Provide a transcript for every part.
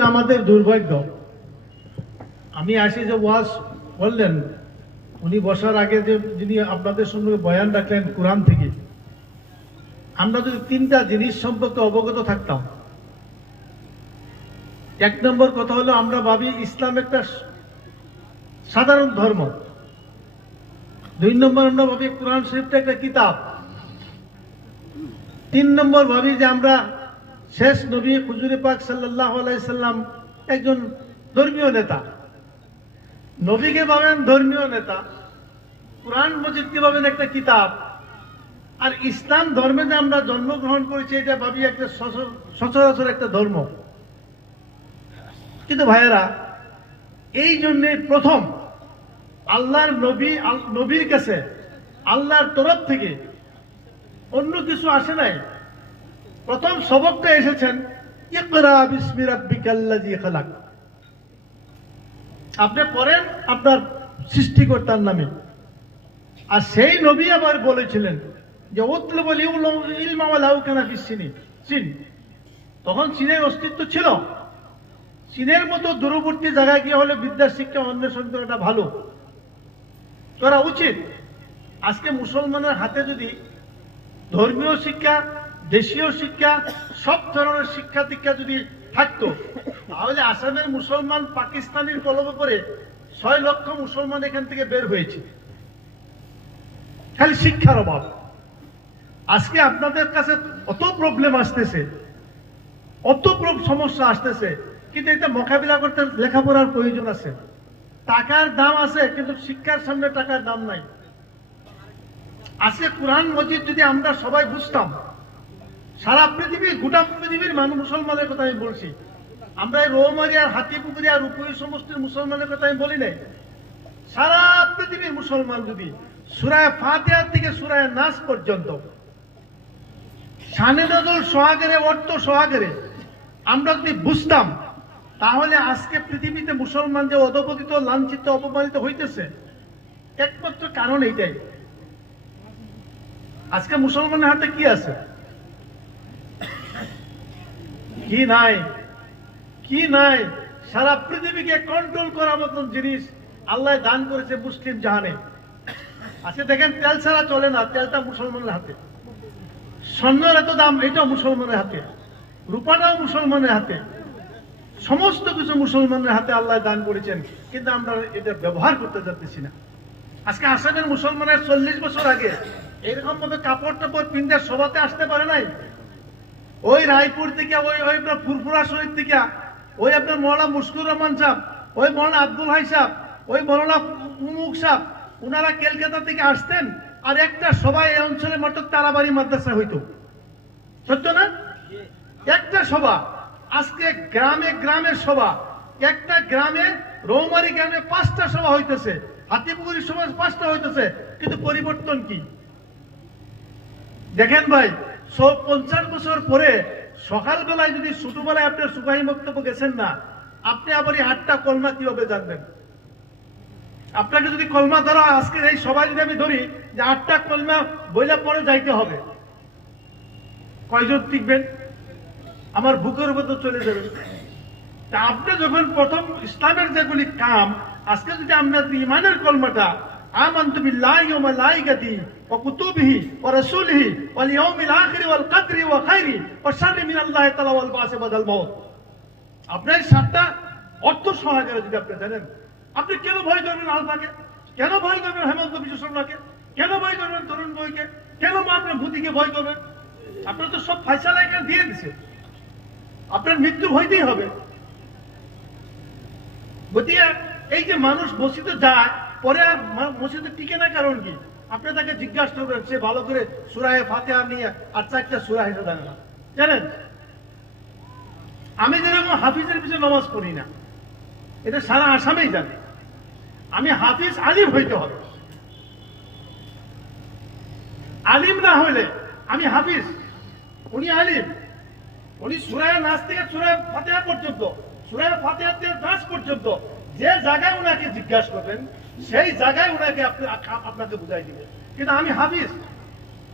আমাদের দুর্ভাগ্য। আমি আসি যে ওয়াজ বললেন, উনি বসার আগে যে যিনি আপনাদের সঙ্গে বয়ান রাখলেন কোরআন থেকে। আমরা যদি তিনটা জিনিস সম্পর্কে অবগত থাকতাম। এক নম্বর কথা হলো, আমরা ভাবি ইসলাম একটা সাধারণ ধর্ম। দুই নম্বর আমরা ভাবি কোরআন শরীফটা একটা কিতাব। তিন নম্বর ভাবি যে আমরা শেষ নবী হুজুরে পাক সাল্লাহ আলাইসাল্লাম একজন ধর্মীয় নেতা। নবীকে পাবেন ধর্মীয় নেতা। কোরআন মজিদকে পাবেন একটা কিতাব। আর ইসলাম ধর্মে যে আমরা জন্মগ্রহণ করেছি, এটা ভাবি একটা সচ- সচরাচর একটা ধর্ম। কিন্তু ভাইয়েরা, এই জন্যে প্রথম আল্লাহর নবী নবীর কাছে, আল্লাহর তরফ থেকে অন্য কিছু আসে নাই। প্রথম সবকটা এসেছেন আপনি পড়েন আপনার সৃষ্টিকর্তার নামে। আর সেই নবী আবার বলেছিলেন যে চীন তখন চীনের অস্তিত্ব ছিল। চীনের মতো দূরবর্তী জায়গায় গিয়ে হলে বিদ্যার শিক্ষা অন্বেষণ করাটা ভালো। করা উচিত। আজকে মুসলমানের হাতে যদি ধর্মীয় শিক্ষা দেশীয় শিক্ষা, সব ধরনের শিক্ষা দীক্ষা যদি থাকতো, তাহলে আসামের মুসলমান পাকিস্তানির কলমে করে ছয় লক্ষ মুসলমান এখান থেকে বের হয়েছে। খালি শিক্ষার অভাব। আজকে আপনাদের কাছে অত প্রবলেম আসতেছে, অত সমস্যা আসতেছে, কিন্তু এটা মোকাবিলা করতে লেখাপড়ার প্রয়োজন আছে। টাকার দাম আছে, কিন্তু শিক্ষার সামনে টাকার দাম নাই। আজকে কোরআন মজিদ যদি আমরা সবাই বুঝতাম সারা পৃথিবীর, গোটা পৃথিবীর মানুষ মুসলমানের কথা আমি বলছি। আমরা এই রৌমারি আর হাতিপুকুরি আর রূপই সমষ্টির মুসলমানের কথা আমি বলি নাই। সারা পৃথিবীর মুসলমান যদি সুরায় ফাতিহার থেকে সুরায় নাস পর্যন্ত, শানে নজর সোহাগেরে অর্থ সোহাগেরে, আমরা যদি বুঝতাম, তাহলে আজকে পৃথিবীতে মুসলমান যে অধপতিত, লাঞ্ছিত, অপমানিত হইতেছে, একমাত্র কারণ এইটাই। আজকে মুসলমানের হাতে কি আছে? কি নাই? কি নাই? সারা পৃথিবীকে কন্ট্রোল করার মতন জিনিস আল্লাহ দান করেছে মুসলিম জাহানে। আজকে দেখেন, তেল ছাড়া চলে না, তেলটা মুসলমানের হাতে। স্বর্ণের এত দাম, এটাও মুসলমানের হাতে। রূপাটাও মুসলমানের হাতে। সমস্ত কিছু মুসলমানের হাতে আল্লাহ দান করেছেন, কিন্তু আমরা এটা ব্যবহার করতে চাচ্ছি না। আজকে আসামের মুসলমানের চল্লিশ বছর আগে এরকম মতো কাপড় টাপড় পিন্ডে সভাতে আসতে পারে নাই? ওই রায়পুর থেকে, ওই ওই আপনার ফুরফুরা শরীর থেকে, ওই আপনার মৌলানা মুশকুর রহমান সাহেব, ওই মৌলানা আব্দুল হাই সাহেব, ওই মৌলানা উমুক সাহেব ওনারা কলকাতা থেকে আসতেন আর একটা সবাই এই অঞ্চলে মাত্র তারাবাড়ি মাদ্রাসা হইতো। সত্য না? একটা সভা, আজকে গ্রামে গ্রামের সভা, একটা গ্রামে রৌমারি গ্রামে পাঁচটা সভা হইতেছে, হাতিপুকুরি সভা পাঁচটা হইতেছে, কিন্তু পরিবর্তন কি? দেখেন ভাই পঞ্চাশ বছর পরে সকালবেলায় যদি ছোটবেলায় আপনার সুখাহী বক্তব্য গেছেন না, আপনি আবার এই হাটটা কলমা কীভাবে জানবেন? আপনাকে যদি কলমা ধরা এই সবাই যদি আমি ধরি, যে আটটা কলমা বইলা পরে যাইতে হবে। কয়জন টিকবেন? আমার বুকের উপর তো চলে যাবে। তা আপনি যখন প্রথম ইসলামের যেগুলি কাম, আজকে যদি আপনার ইমানের কলমাটা আমান্তবিল্লাহ ও গাতি وكتبه ورسوله واليوم الآخر والقدر وخيره وشر من الله تعالى والبعث بعد الموت আপনার এই সাতটা অর্থ সহায়কারে যদি আপনি জানেন আপনি কেন ভয় করবেন আলফাকে কেন ভয় করবেন হেমন্ত বিশ্ব শর্মাকে কেন ভয় করবেন তরুণ বইকে কেন মা আপনার ভূতিকে ভয় করবেন আপনার তো সব ফাইসালা এখানে দিয়ে দিছে আপনার মৃত্যু হইতেই হবে গতিকে এই যে মানুষ মসজিদে যায় পরে আর মা- মসজিদে টিকে না কারণ কি আপনি তাকে জিজ্ঞাসা করবেন, সে ভালো করে সুরায় ফাতেহা নিয়ে আর চারটা সুরা হিসেবে জানে না। জানেন? আমি যেরকম হাফিজের পিছনে নামাজ পড়ি না, এটা সারা আসামেই জানে। আমি হাফিজ আলিম হইতে হবে। আলিম না হইলে আমি হাফিজ, উনি আলিম। উনি সুরায় নাচ থেকে সুরায় ফাতেহা পর্যন্ত সুরায় থেকে নাচ পর্যন্ত, যে জায়গায় উনাকে জিজ্ঞাসা করবেন সেই জায়গায় আপনি আপনাকে বুঝাই দিবে। কিন্তু আমি হাফিজ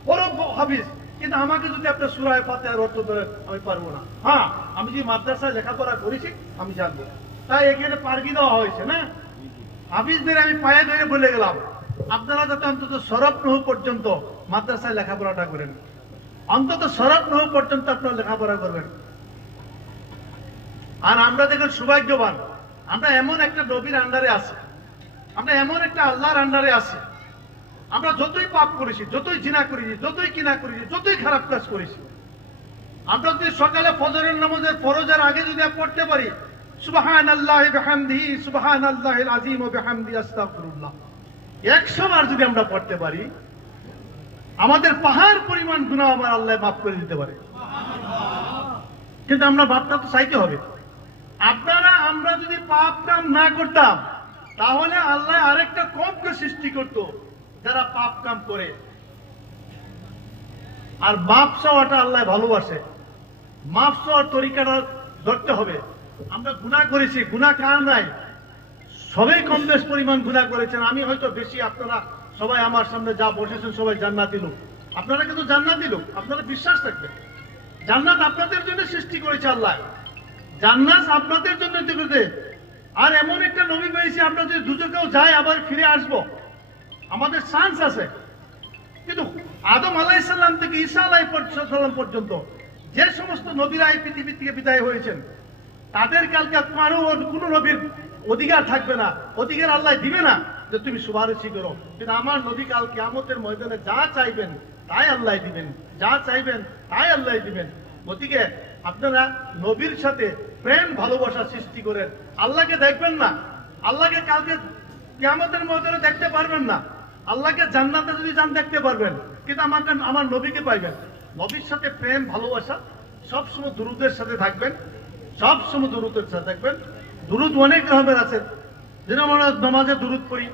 বড় হাফিজ, কিন্তু আমাকে যদি আপনার সুরায় ফাতেহার অর্থ ধরেন আমি পারব না। হ্যাঁ আমি যে মাদ্রাসায় লেখাপড়া করেছি, আমি জানব। তাই এখানে পারগি দেওয়া হয়েছে না? হাফিজদের আমি পায়ে ধরে বলে গেলাম, আপনারা যাতে অন্তত সরব নহু পর্যন্ত মাদ্রাসায় লেখাপড়াটা করেন। অন্তত সরব নহু পর্যন্ত আপনারা লেখাপড়া করবেন। আর আমরা দেখুন সৌভাগ্যবান, আমরা এমন একটা নবীর আন্ডারে আছি। আমরা এমন একটা আল্লাহর আন্ডারে আছি। আমরা যতই পাপ করেছি, যতই জিনা করেছি, যতই কিনা করেছি, যতই খারাপ কাজ করেছি, আমরা যদি সকালে ফজরের নামাজের ফরজের আগে যদি পড়তে পারি সুবহান আল্লাহ বিহামদিহি সুবহান আল্লাহিল আযীম ওয়া বিহামদি আস্তাগফিরুল্লাহ। 100 বার যদি আমরা পড়তে পারি, আমাদের পাহাড় পরিমাণ গুনাহ আমার আল্লাহ মাফ করে দিতে পারে। কিন্তু আমরা ভাবটা তো চাইতে হবে। আপনারা, আমরা যদি পাপ কাম না করতাম তাহলে আল্লাহ আরেকটা কমকে সৃষ্টি করত, যারা পাপ কাম করে। আর মাপ চাওয়াটা আল্লাহ ভালোবাসে। মাপ চাওয়ার তরিকাটা ধরতে হবে। আমরা গুণা করেছি গুণা কার নাই। সবাই কম বেশ পরিমাণ গুণা করেছেন। আমি হয়তো বেশি, আপনারা সবাই আমার সামনে যা বসেছেন সবাই জান্নাতি লোক। আপনারা কিন্তু জান্নাতি লোক, আপনারা বিশ্বাস রাখবেন জান্নাত আপনাদের জন্য সৃষ্টি করেছে আল্লাহ। জান্নাত আপনাদের জন্য দিবে আর এমন একটা নবী পেয়েছি, আমরা যদি দুচকেও যাই, আবার ফিরে আসব। আমাদের চান্স আছে। কিন্তু আদম আলাইসাল্লাম থেকে ঈসা আলাইসাল্লাম পর্যন্ত যে সমস্ত নবীরা এই পৃথিবী থেকে বিদায় হয়েছেন, তাদের কালকে কারও কোন নবীর অধিকার থাকবে না, অধিকার আল্লাহ দিবে না যে তুমি সুপারিশি করো। কিন্তু আমার নবী কাল কিয়ামতের ময়দানে যা চাইবেন, তাই আল্লাহ দিবেন। যা চাইবেন, তাই আল্লাহ দিবেন। গতিকে আপনারা নবীর সাথে প্রেম ভালোবাসা সৃষ্টি করেন। আল্লাহকে দেখবেন না। আল্লাহকে কালকে কিয়ামতের ময়দানে দেখতে পারবেন না। আল্লাহকে জান্নাতে যদি যান দেখতে পারবেন। কিন্তু আমাকে আমার নবীকে পাইবেন। নবীর সাথে প্রেম, ভালোবাসা সবসময় দুরুদের সাথে থাকবেন। সবসময় দুরুদের সাথে থাকবেন। দুরুদ অনেক রকমের আছে। যেন আমরা নমাজে দুরুদ পড়ি।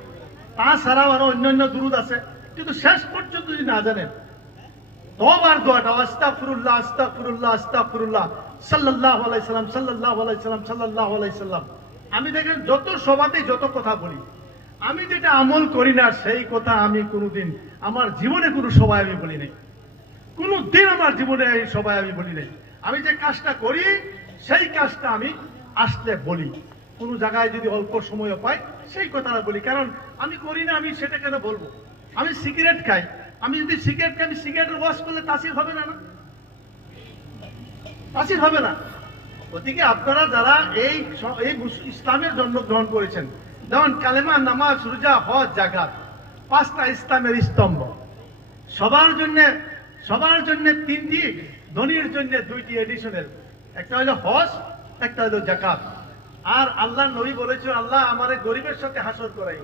তাছাড়াও আরও অন্যান্য দুরুদ আছে। কিন্তু শেষ পর্যন্ত যদি না জানেন দোবার দোয়াটা, আস্তাগফিরুল্লাহ আস্তাগফিরুল্লাহ আস্তাগফিরুল্লাহ। সাল্লাল্লাহু আলাইহি সাল্লাম সাল্লাল্লাহু আলাইহি সাল্লাম, সাল্লাল্লাহু আলাইহি সাল্লাম আমি দেখেন, যত সভাতে যত কথা বলি, আমি যেটা আমল করি না, সেই কথা আমি কোনোদিন আমার জীবনে কোনো সবাই আমি বলি নাই। কোনো দিন আমার জীবনে এই সবাই আমি বলি নাই। আমি যে কাজটা করি, সেই কাজটা আমি আসলে বলি। কোনো জায়গায় যদি অল্প সময় পাই, সেই কথাটা বলি। কারণ আমি করি না, আমি সেটা কেন বলব? আমি সিগারেট খাই। আমি যদি সিগারেট খাই, আমি সিগারেটের ওয়াশ করলে তাসির হবে না না? তাসির হবে না। ওদিকে আপনারা যারা এই ইসলামের জন্মগ্রহণ করেছেন, যেমন কালেমা, নামাজ, রোজা, হজ, জাকাত, পাঁচটা ইসলামের স্তম্ভ। সবার জন্য সবার জন্য তিনটি, ধনীর জন্য দুইটি এডিশনের একটা হলো হজ, একটা হলো জাকাত। আর আল্লাহ নবী বলেছিল আল্লাহ আমারে গরিবের সাথে হাসর করাই।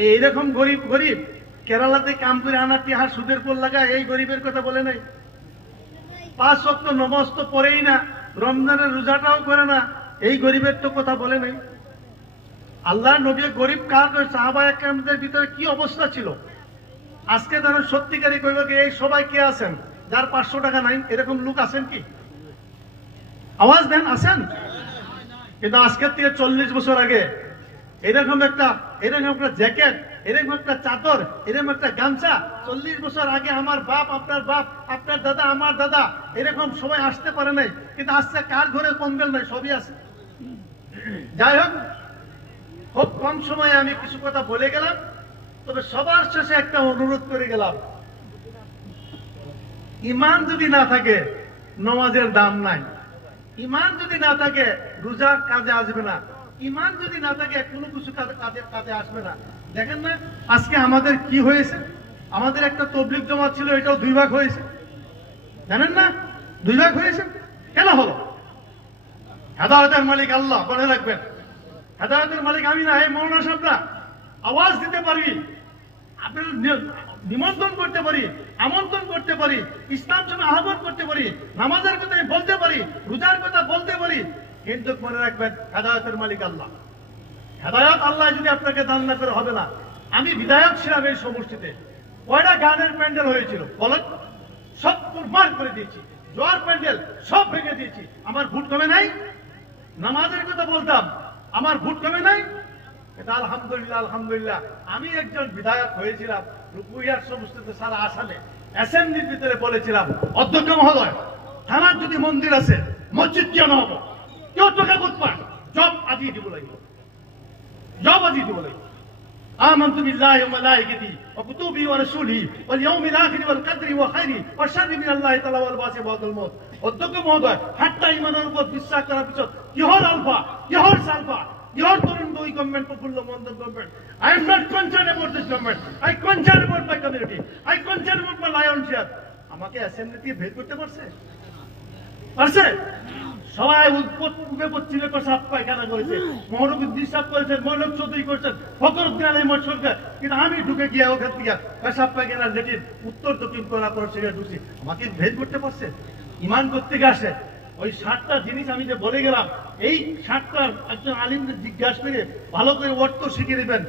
এই এইরকম গরিব গরিব, কেরালাতে কাম করে আনা টিহা সুদের পর লাগা এই গরিবের কথা বলে নাই? পাঁচ সপ্তাহ নমাজ তো পড়েই না, রমজানের রোজাটাও করে না, এই গরিবের তো কথা বলে নাই। আল্লাহ নবী গরিব কার সাহাবা ভিতরে কি অবস্থা ছিল? আজকে ধরো সত্যিকারী কইব কি, এই সবাই কে আছেন? যার পাঁচশো টাকা নাই, এরকম লোক আছেন কি? আওয়াজ দেন, আছেন? কিন্তু আজকের থেকে চল্লিশ বছর আগে, এরকম একটা এরকম একটা জ্যাকেট এরকম একটা চাদর এরকম একটা গামছা, চল্লিশ বছর আগে আমার বাপ, আপনার বাপ, আপনার দাদা, আমার দাদা, এরকম সবাই আসতে পারে নাই। কিন্তু আজকে কার ঘরে পঙ্গল নাই? সবই আছে। যাই হোক, খুব কম সময়ে আমি কিছু কথা বলে গেলাম, তবে সবার শেষে একটা অনুরোধ করে গেলাম। ইমান যদি না থাকে, নমাজের দাম নাই। ইমান যদি না থাকে, রোজার কাজে আসবে না। ইমান যদি না থাকে, কোনো কিছু কাজে কাজে আসবে না। দেখেন না, আজকে আমাদের কি হয়েছে? আমাদের একটা তবলিক জমা ছিল, এটাও দুই ভাগ হয়েছে। জানেন না? দুই ভাগ হয়েছে। কেন হলো? হেদায়তের মালিক আল্লাহ, মনে রাখবেন। হেদায়তের মালিক আমি না, এই মৌলানা সাহেবরা। আওয়াজ দিতে পারি আপনার নিমন্ত্রণ করতে পারি, আমন্ত্রণ করতে পারি, ইসলাম জন্য আহ্বান করতে পারি, নামাজের কথা বলতে পারি, রোজার কথা বলতে পারি। কিন্তু মনে রাখবেন, হেদায়তের মালিক আল্লাহ। হেদায়ত আল্লাহ যদি আপনাকে দান না করে, হবে না। আমি বিধায়ক ছিলাম এই সমষ্টিতে কয়টা গানের প্যান্ডেল হয়েছিল, বলেন? সব কুরবান করে দিয়েছি, জোয়ার প্যান্ডেল সব ভেঙে দিয়েছি। আমার ভোট কমে নাই? নামাজের কথা বলতাম, আমার ভোট কমে নাই? এটা আলহামদুলিল্লাহ আলহামদুলিল্লাহ। আমি একজন বিধায়ক হয়েছিলাম, রুকুইয়ার সমষ্টিতে সারা আসামে। অ্যাসেম্বলির ভিতরে বলেছিলাম, অধ্যক্ষ মহোদয়, থানার যদি মন্দির আছে, মসজিদ কেন হব? কেউ তোকে বুঝপার জব আজিয়ে দিব লাগিব। জব আজিয়ে দিব লাগিব آمنت بالله وملائكته وكتبه ورسوله واليوم الآخر والقدر وخيره وشر من الله تعالى والباسي بعد الموت অধ্যক্ষ মহোদয় হাট্টা ইমানের উপর বিশ্বাস করার পিছত কিহৰ আলফা কিহৰ সালফা কিহৰ তরুণ ওই গভর্নমেন্ট প্রফুল্ল মন্দ government I am not concern about this government I concern about my community I concern about my lion share আমাকে অ্যাসেম্বলি থেকে বের করতে পারছে পারছে সবাই উঠে পশ্চিমে পেশাব পায়খানা করেছে। মহরুদ্দিন সাহেব করেছেন মৌলক চৌধুরী করেছেন আলী মোট সরকার? কিন্তু আমি ঢুকে গিয়ে ওখান থেকে পেশাব পায়খানা লেটিন উত্তর দক্ষিণ করা করে সেখানে ঢুকছি। আমাকে ভেদ করতে পারছে? ইমান করতে আসে ওই সাতটা জিনিস আমি যে বলে গেলাম এই সাতটা একজন আলিমকে জিজ্ঞাসা করে ভালো করে অর্থ শিখে নেবেন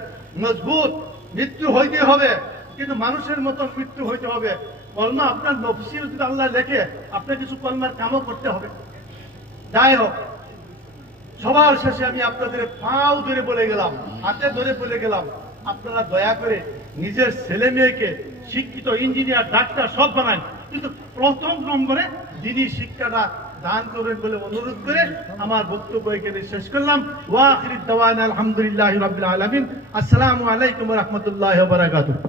মজবুত মৃত্যু হইতে হবে কিন্তু মানুষের মতো মৃত্যু হইতে হবে। কলমা আপনার নফসি যদি আল্লাহ লেখে আপনার কিছু কলমার কামও করতে হবে। যাই হোক সবার শেষে আমি আপনাদের পাও ধরে বলে গেলাম, হাতে ধরে বলে গেলাম, আপনারা দয়া করে নিজের ছেলে মেয়েকে শিক্ষিত ইঞ্জিনিয়ার, ডাক্তার সব বানান। কিন্তু প্রথম নম্বরে যিনি শিক্ষাটা দান করবেন বলে অনুরোধ করে আমার বক্তব্য এখানে শেষ করলাম। ওয়াখির দাওয়ান আলহামদুলিল্লাহ রাব্বিল আলামিন। আসসালামু আলাইকুম ওয়া রাহমাতুল্লাহি ওয়া বারাকাতুহু।